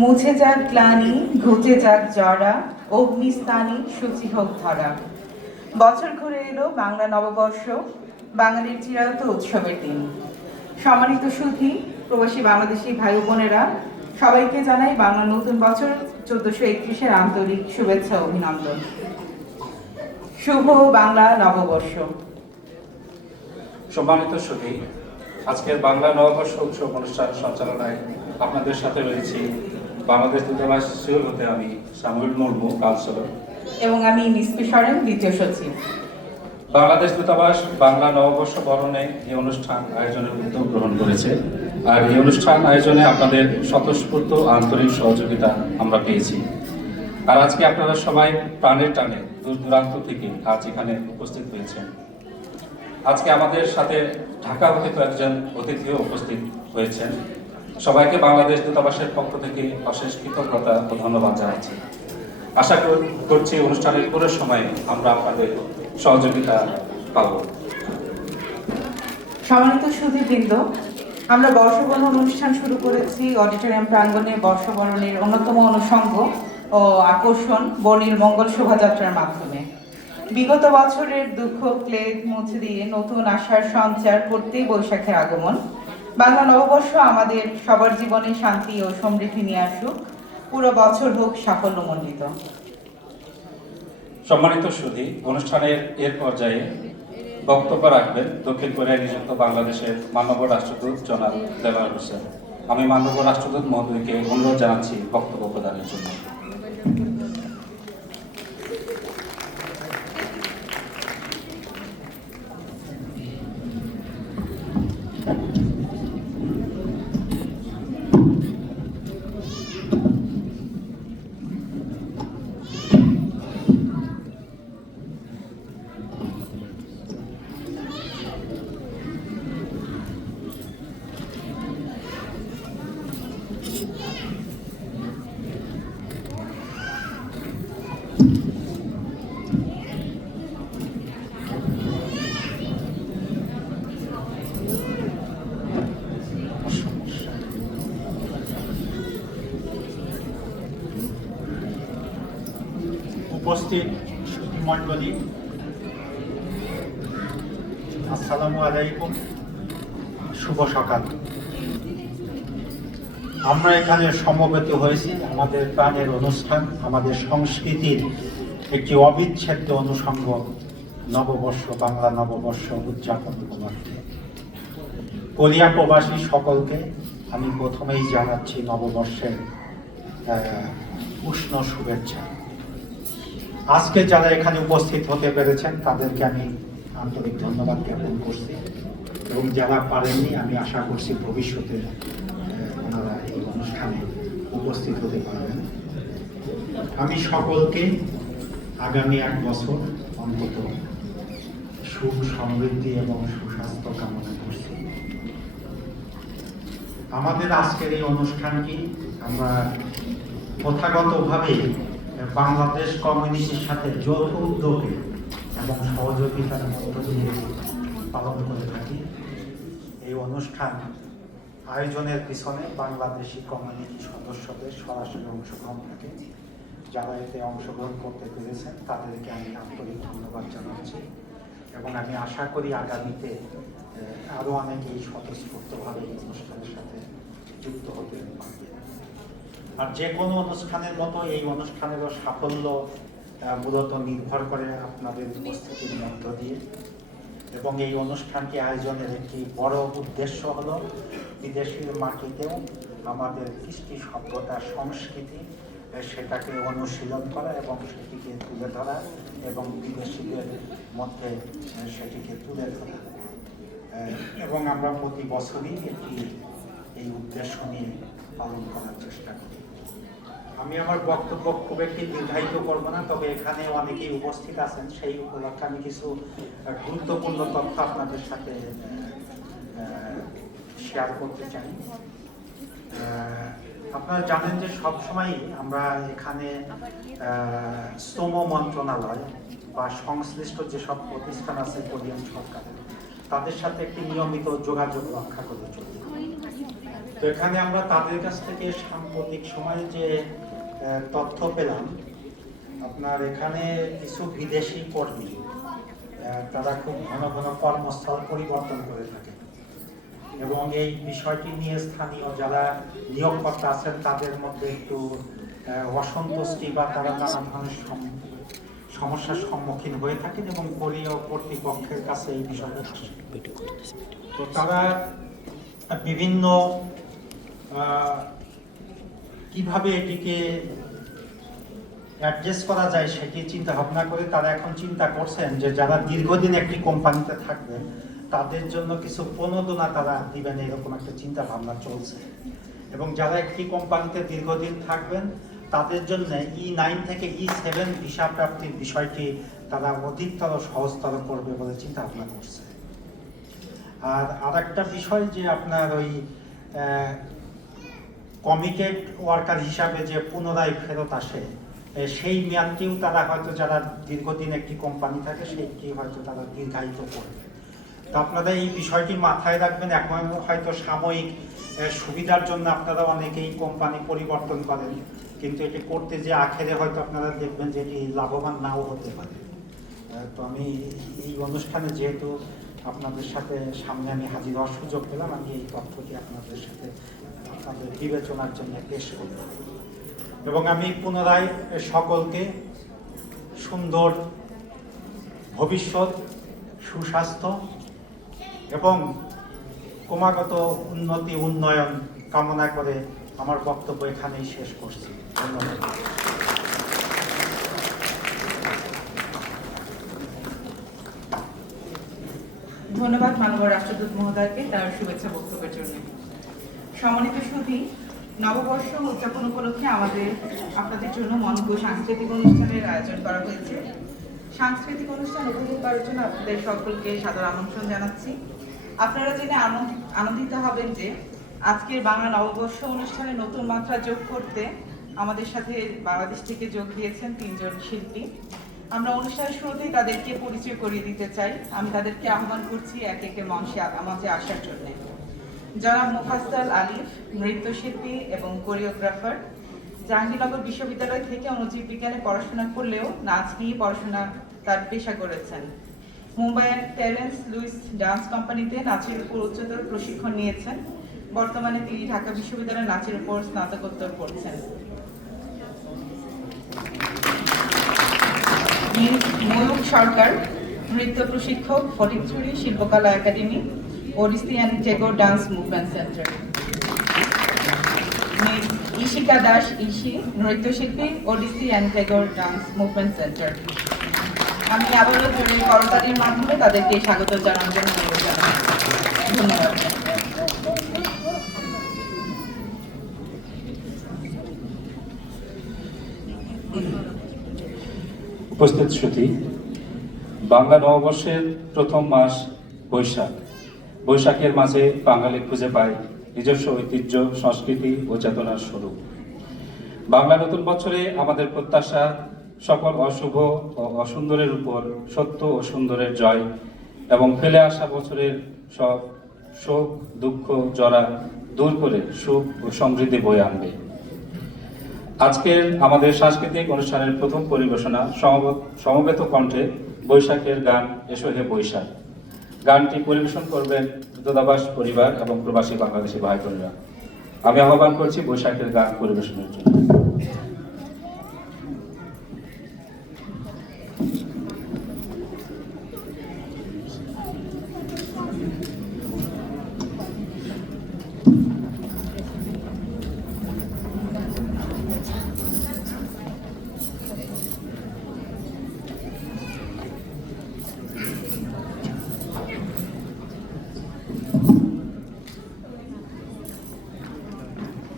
মুছে যাক গ্লানি, ঘুচে যাক জরা, অগ্নিস্থানে সূচি হোক ধরা। বছর ঘুরে এলো বাংলা নববর্ষ, বাঙালির চিরায়ত উৎসবের দিন। সম্মানিত সুধী, প্রবাসী বাংলাদেশি ভাই বোনেরা, সবাইকে জানাই বাংলা নতুন বছর 1431-এর আন্তরিক শুভেচ্ছা অভিনন্দন। শুভ বাংলা নববর্ষ। সম্মানিত সুধী, আজকের বাংলা নববর্ষ উৎসব অনুষ্ঠান সঞ্চালনায় আপনাদের সাথে রয়েছি বাংলাদেশ দূতাবাস সিওল হতে আমি সামুয়েল মুর্মু, কাউন্সিলর, এবং আমি মিসপি সরেন, দ্বিতীয় সচিব। বাংলাদেশ দূতাবাস বাংলা নববর্ষ বরণে এই অনুষ্ঠান আয়োজনের উদ্যোগ গ্রহণ করেছে। আর এই অনুষ্ঠান আয়োজনে আপনাদের স্বতঃস্ফূর্ত আন্তরিক সহযোগিতা আমরা পেয়েছি। আর আজকে আপনারা সবাই প্রাণের টানে দূর দূরান্ত থেকে আজ এখানে উপস্থিত হয়েছেন। আজকে আমাদের সাথে ঢাকা হতে কয়েকজন অতিথিও উপস্থিত হয়েছেন। সবাইকে বাংলাদেশ দূতাবাসের পক্ষ থেকে অশেষ কৃতজ্ঞতা ও ধন্যবাদ জানাচ্ছি। আশা করছি অনুষ্ঠানের পুরো সময়ে আমরা আপনাদের সহযোগিতা পাব। সম্মানিত সুধীবৃন্দ, আমরা বর্ষবরণ অনুষ্ঠান শুরু করেছি অডিটোরিয়াম প্রাঙ্গণে বর্ষবরণের অন্যতম অনুষঙ্গ ও আকর্ষণ বর্ণিল মঙ্গল শোভাযাত্রার মাধ্যমে। বিগত বছরের দুঃখ ক্লেদ মুছে দিয়ে নতুন আশার সঞ্চার করতেই বৈশাখের আগমন। বাংলা নববর্ষ আমাদের সবার জীবনে শান্তি ও সমৃদ্ধি নিয়ে আসুক, পুরো বছর হোক সাফল্যমণ্ডিত। সম্মানিত সুধী, অনুষ্ঠানের এর পর্যায়ে বক্তব্য রাখবেন দক্ষিণ কোরিয়ায় নিযুক্ত বাংলাদেশের মাননীয় রাষ্ট্রদূত জনাব দেলোয়ার হোসেন। আমি মাননীয় রাষ্ট্রদূত মহোদয়কে অনুরোধ জানাচ্ছি বক্তব্য প্রদানের জন্য। উপস্থিত মণ্ডলী, আসসালামু আলাইকুম, শুভ সকাল। আমরা এখানে সমবেত হয়েছি আমাদের প্রাণের অনুষ্ঠান, আমাদের সংস্কৃতির একটি অবিচ্ছেদ্য অনুষঙ্গ নববর্ষ, বাংলা নববর্ষ উদযাপন উপলক্ষে। কোরিয়া প্রবাসী সকলকে আমি প্রথমেই জানাচ্ছি নববর্ষের উষ্ণ শুভেচ্ছা। আজকে যারা এখানে উপস্থিত হতে পেরেছেন তাদেরকে আমি আন্তরিক ধন্যবাদ জ্ঞাপন করছি, এবং যারা পারেননি আমি আশা করছি ভবিষ্যতে ওনারা এই অনুষ্ঠানে উপস্থিত হতে পারবেন। আমি সকলকে আগামী 1 বছর অন্তত সুখ সমৃদ্ধি এবং সুস্বাস্থ্য কামনা করছি। আমাদের আজকের এই অনুষ্ঠানটি আমরা প্রথাগতভাবে বাংলাদেশ কমিউনিটির সাথে যৌথ উদ্যোগে এবং সহযোগিতার মধ্য দিয়ে পালন করে থাকি। এই অনুষ্ঠান আয়োজনের পিছনে বাংলাদেশি কমিউনিটি সদস্যদের সরাসরি অংশগ্রহণ থাকে। যারা এতে অংশগ্রহণ করতে পেরেছেন তাদেরকে আমি আন্তরিক ধন্যবাদ জানাচ্ছি, এবং আমি আশা করি আগামীতে আরও অনেকেই স্বতঃস্ফূর্তভাবে এই অনুষ্ঠানের সাথে যুক্ত হতে পারবে। আর যে কোনো অনুষ্ঠানের মতো এই অনুষ্ঠানেরও সাফল্য মূলত নির্ভর করে আপনাদের উপস্থিতির মধ্য দিয়ে, এবং এই অনুষ্ঠানটি আয়োজনের একটি বড় উদ্দেশ্য হলো বিদেশের মাটিতেও আমাদের কৃষ্টি সভ্যতা সংস্কৃতি সেটাকে অনুশীলন করা এবং সেটিকে তুলে ধরা, এবং বিদেশিদের মধ্যে সেটিকে তুলে ধরা। এবং আমরা প্রতি বছরই একটি এই উদ্দেশ্য নিয়ে পালন করার চেষ্টা করি। আমি আমার বক্তব্য খুব একটি দীর্ঘায়িত করব না, তবে এখানে অনেকেই উপস্থিত আছেন, সেই উপলক্ষে আমি কিছু গুরুত্বপূর্ণ তথ্য আপনাদের সাথে শেয়ার করতে চাই। আপনারা জানেন যে সবসময় আমরা এখানে শ্রম মন্ত্রণালয় বা সংশ্লিষ্ট যেসব প্রতিষ্ঠান আছে কোরিয়ান সরকারের, তাদের সাথে একটি নিয়মিত যোগাযোগ রক্ষা করে চলি। তো এখানে আমরা তাদের কাছ থেকে সাম্প্রতিক সময়ে যে তথ্য পেলাম, আপনার এখানে কিছু বিদেশি কর্মী তারা খুব ঘন ঘন কর্মস্থল পরিবর্তন করে থাকে এবং এই বিষয়টি নিয়ে স্থানীয় যারা নিয়োগকর্তা আছেন তাদের মধ্যে একটু অসন্তুষ্টি বা তারা নানা ধরনের সমস্যার সম্মুখীন হয়ে থাকেন এবং কোরীয় কর্তৃপক্ষের কাছে এই বিষয়টা আসে। তো তারা বিভিন্ন কিভাবে এটিকে অ্যাডজাস্ট করা যায় সেটি চিন্তা ভাবনা করে তারা এখন চিন্তা করছেন যে যারা দীর্ঘদিন একটি কোম্পানিতে থাকবেন তাদের জন্য কিছু প্রণোদনা তারা দিবেন, এরকম একটা চিন্তা ভাবনা চলছে। এবং যারা একটি কোম্পানিতে দীর্ঘদিন থাকবেন তাদের জন্য E9 থেকে E7 ভিসা প্রাপ্তির বিষয়টি তারা অধিকতর সহজতর করবে বলে চিন্তা ভাবনা করছে। আর আরেকটা বিষয় যে আপনার ওই কমিটেড ওয়ার্কার হিসাবে যে পুনরায় ফেরত আসে সেই মেয়াদটিও তারা হয়তো যারা দীর্ঘদিন একটি কোম্পানি থাকে সেইটি হয়তো তারা দীর্ঘায়িত করবে। তো আপনারা এই বিষয়টি মাথায় রাখবেন। এখন হয়তো সাময়িক সুবিধার জন্য আপনারা অনেকেই কোম্পানি পরিবর্তন করেন, কিন্তু এটি করতে যে আখেরে হয়তো আপনারা দেখবেন যে এটি লাভবান নাও হতে পারে। তো আমি এই অনুষ্ঠানে যেহেতু আপনাদের সাথে সামনে আমি হাজির হওয়ার সুযোগ পেলাম, আমি এই তথ্যটি আপনাদের সাথে আপনাদের বিবেচনার জন্য পেশ করব এবং আমি পুনরায় সকলকে সুন্দর ভবিষ্যৎ, সুস্বাস্থ্য এবং ক্রমাগত উন্নতি উন্নয়ন কামনা করে আমার বক্তব্য এখানেই শেষ করছি। ধন্যবাদ। ধন্যবাদ মাননীয় রাষ্ট্রদূত মহোদয়কে তার শুভেচ্ছা বক্তব্যের জন্য। সম্মানিত সুধী, নববর্ষ উদযাপন উপলক্ষে আপনাদের জন্য মনোজ্ঞ সাংস্কৃতিক অনুষ্ঠানের আয়োজন করা হয়েছে। সাংস্কৃতিক অনুষ্ঠান উপভোগ করার জন্য আপনাদের সকলকে সাদর আমন্ত্রণ জানাচ্ছি। আপনারা জেনে আনন্দিত হবেন যে আজকের বাংলা নববর্ষ অনুষ্ঠানে নতুন মাত্রা যোগ করতে আমাদের সাথে বাংলাদেশ থেকে যোগ দিয়েছেন 3 জন শিল্পী। আমরা অনুষ্ঠানের শুরুতেই তাদেরকে পরিচয় করিয়ে দিতে চাই। আমি তাদেরকে আহ্বান করছি এক একে মঞ্চে আসার জন্য। জনাব মোফাজ্জল আলিফ, নৃত্যশিল্পী এবং কোরিওগ্রাফার, জাহাঙ্গীরনগর বিশ্ববিদ্যালয় থেকে অণুজীব বিজ্ঞানে পড়াশোনা করলেও নাচ নিয়ে পড়াশোনা তার পেশা করেছেন। মুম্বাইয়ের টেরেন্স লুইস ডান্স কোম্পানিতে নাচের উপর উচ্চতর প্রশিক্ষণ নিয়েছেন। বর্তমানে তিনি ঢাকা বিশ্ববিদ্যালয়ে নাচের উপর স্নাতকোত্তর করছেন। ময়ূক সরকার, নৃত্য প্রশিক্ষক, Fatikchhari Shilpakala academy, Odissi and Tagore dance movement centre. Ishika Das Ishi, নৃত্যশিল্পী, Odissi and Tagore dance movement centre. আমি আবারও জোরে করতালির মাধ্যমে তাদেরকে স্বাগত জানানোর জন্য অনুরোধ জানাই। ধন্যবাদ। উপস্থিত সুধী, বাংলা নববর্ষের প্রথম মাস বৈশাখ। বৈশাখের মাঝে বাঙালি খুঁজে পায় নিজস্ব ঐতিহ্য, সংস্কৃতি ও চেতনার স্বরূপ। বাংলা নতুন বছরে আমাদের প্রত্যাশা সকল অশুভ ও অসুন্দরের উপর সত্য ও সুন্দরের জয় এবং ফেলে আসা বছরের সব শোক, দুঃখ, জরা দূর করে সুখ ও সমৃদ্ধি বয়ে আনবে। আজকের আমাদের সাংস্কৃতিক অনুষ্ঠানের প্রথম পরিবেশনা সমবেত কণ্ঠে বৈশাখের গান এসো হে বৈশাখ। গানটি পরিবেশন করবেন দূতাবাস পরিবার এবং প্রবাসী বাংলাদেশি ভাই বোনেরা। আমি আহ্বান করছি বৈশাখের গান পরিবেশনের জন্য।